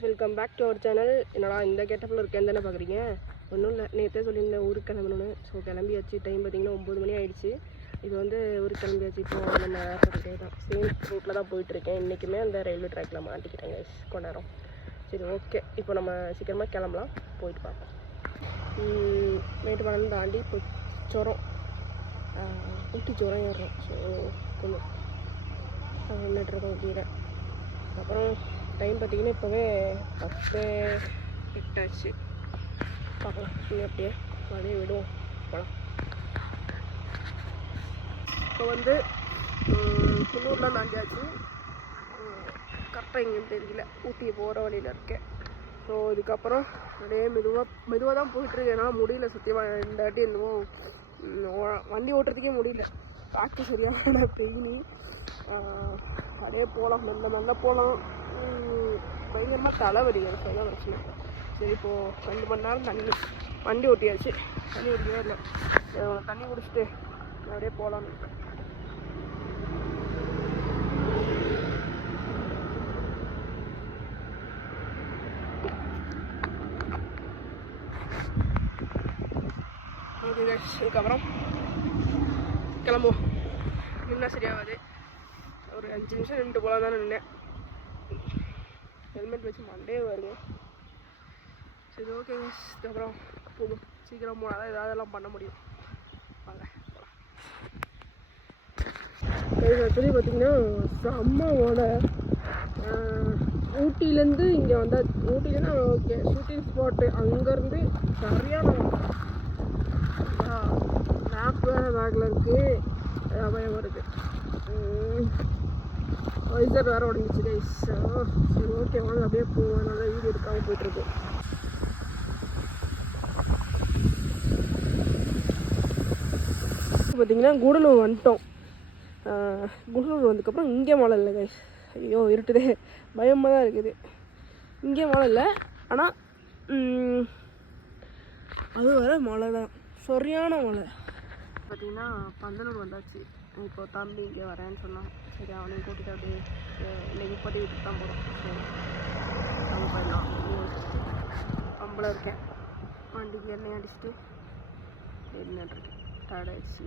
Welcome back to our channel. என்னடா இந்த கெட்டப்பில் இருக்கேன் தானே பார்க்குறீங்க? ஒன்றும் இல்லை, நேற்றே சொல்லியிருந்தேன் ஊருக்கு கிளம்பணுன்னு. ஸோ கிளம்பியாச்சு. டைம் பார்த்திங்கன்னா 9 மணி ஆகிடுச்சு. இது வந்து ஊருக்கு கிளம்பியாச்சு. இப்போது நம்ம ஏர்போர்ட்டுக்கே தான் சேம் ரூட்டில் தான் போயிட்டுருக்கேன். இன்றைக்குமே அந்த ரயில்வே ட்ராக்கில் மாட்டிக்கிட்டேங்க கொஞ்ச நேரம். சரி, ஓகே, இப்போ நம்ம சீக்கிரமாக கிளம்பலாம், போயிட்டு பார்ப்போம். மேட்டுப்பாளையம் தாண்டி இப்போ சுரம் ஊட்டி சுரம் ஏறுறோம். ஸோ கொஞ்சம் நின்றுட்டுருக்கோம் கீழே. அப்புறம் டைம் பார்த்திங்கன்னா இப்போவே 10:08 ஆச்சு. பார்க்கலாம் நீங்கள் அப்படியே அப்படியே விடுவோம் போகலாம். இப்போ வந்து குன்னூரில் தாண்டியாச்சு. கரெக்டாக எங்கேன்னு தெரியல, ஊட்டியை போகிற வழியில் இருக்கேன். ஸோ இதுக்கப்புறம் அப்படியே மெதுவாக தான் போயிட்டுருக்கு. என்னால் முடியல சத்தியமாக. இந்த வாட்டி என்னமோ வண்டி ஓட்டுறதுக்கே முடியல. காற்று சரியான பெயினி. அப்படியே போகலாம், மெல்ல போகலாம். பயங்கரமாக தலைவலி எனக்கு, அதுதான் பிரச்சனை. சரி, இப்போது 2 மணி நேரம் வண்டி ஓட்டியாச்சு. தண்ணி குடிக்கவே இல்லை. தண்ணி குடிச்சிட்டு அப்படியே போகலான்னு. இதுக்கப்புறம் கிளம்புவோம். நின்னா சரியாகாது. ஒரு 5 நிமிஷம் நின்று போகலாம் தானே நின்னேன். ஹெல்மெட் வச்சு மண்டே வருங்க. சரி, ஓகே. இதுக்கப்புறம் போகும், சீக்கிரம் போனால் தான் ஏதாவதெல்லாம் பண்ண முடியும். வாங்க போகலாம். ஆக்சுவலி பார்த்திங்கன்னா செம்மோட ஊட்டிலேருந்து இங்கே வந்தால் ஊட்டிலேருந்து ஓகே ஷூட்டிங் ஸ்பாட்டு. அங்கேருந்து சரியான மேப் வேறு பேக்கில் இருக்குது. பயம் வருது. வைசர் வேறு உடஞ்சிச்சு கைஸ். சரி, ஓகே, வாங்க அப்படியே போவோம். அதனால வீடியோ எடுக்காமல் போயிட்டுருக்கு. பார்த்திங்கன்னா கூடலூர் வந்துட்டோம். கூடலூர் வந்ததுக்கப்புறம் இங்கே மழை இல்லை கைஸ். ஐயோ, இருட்டுதே, பயமாக தான் இருக்குது. இங்கே மழை இல்லை, ஆனால் அது வர மழை தான், சரியான மழை. பார்த்திங்கன்னா பந்தலூர் வந்தாச்சு. இப்போ தம்பி இங்கே வரேன்னு சொன்னான். சரி, அவனையும் கூட்டிகிட்டு அப்படியே இன்றைக்கி இப்போதைக்கு வீட்டுக்கு தான் போகிறோம். சரி, அங்கே போயிடலாம். அம்பளை இருக்கேன், வண்டிக்கு எண்ணெய் அடிச்சுட்டு நின்றுட்டுருக்கேன். டயர்ட் ஆகிடுச்சு.